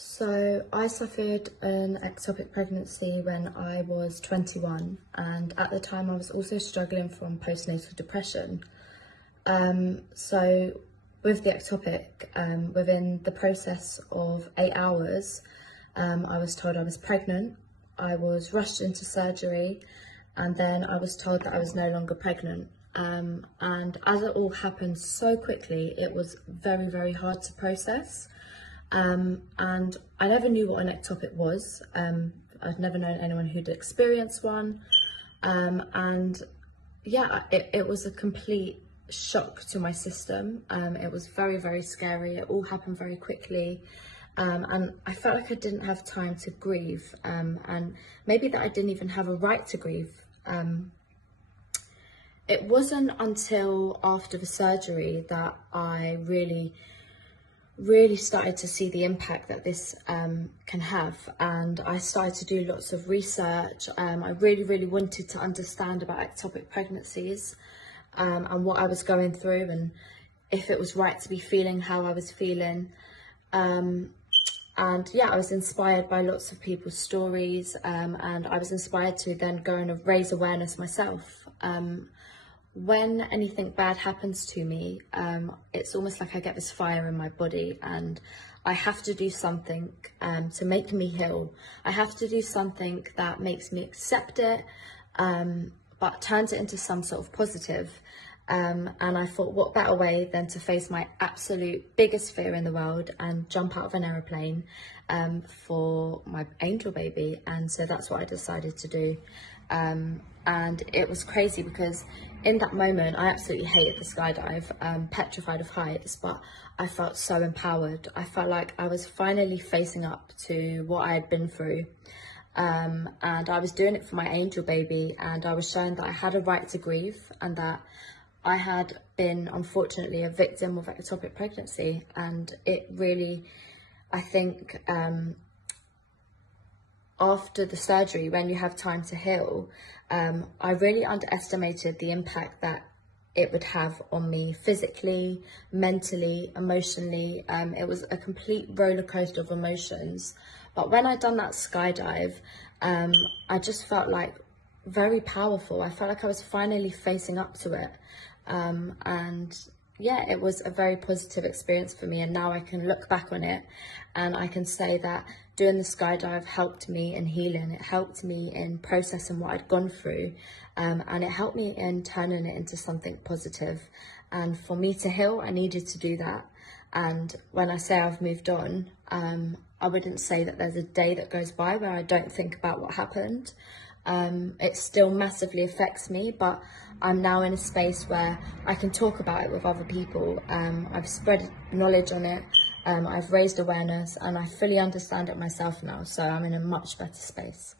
So I suffered an ectopic pregnancy when I was 21, and at the time I was also struggling from postnatal depression. So with the ectopic, within the process of 8 hours, I was told I was pregnant. I was rushed into surgery, and then I was told that I was no longer pregnant. And as it all happened so quickly, it was very, very hard to process. And I never knew what an ectopic was. I'd never known anyone who'd experienced one. And yeah, it was a complete shock to my system. It was very, very scary. It all happened very quickly. And I felt like I didn't have time to grieve. And maybe that I didn't even have a right to grieve. It wasn't until after the surgery that I really started to see the impact that this can have, and I started to do lots of research. I really wanted to understand about ectopic pregnancies and what I was going through, and if it was right to be feeling how I was feeling. And yeah, I was inspired by lots of people's stories, and I was inspired to then go and raise awareness myself. When anything bad happens to me, it's almost like I get this fire in my body, and I have to do something to make me heal. I have to do something that makes me accept it, but turns it into some sort of positive. And I thought, what better way than to face my absolute biggest fear in the world and jump out of an aeroplane for my angel baby. And so that's what I decided to do. And it was crazy because in that moment, I absolutely hated the skydive, petrified of heights, but I felt so empowered. I felt like I was finally facing up to what I had been through. And I was doing it for my angel baby, and I was showing that I had a right to grieve, and that I had been, unfortunately, a victim of ectopic pregnancy. And it really, I think, after the surgery, when you have time to heal, I really underestimated the impact that it would have on me physically, mentally, emotionally. It was a complete roller coaster of emotions. But when I'd done that skydive, I just felt like very powerful. I felt like I was finally facing up to it. And yeah, it was a very positive experience for me, and now I can look back on it and I can say that doing the skydive helped me in healing. It helped me in processing what I'd gone through, and it helped me in turning it into something positive. And for me to heal, I needed to do that. And when I say I've moved on, I wouldn't say that there's a day that goes by where I don't think about what happened. It still massively affects me, but I'm now in a space where I can talk about it with other people. I've spread knowledge on it, I've raised awareness, and I fully understand it myself now, so I'm in a much better space.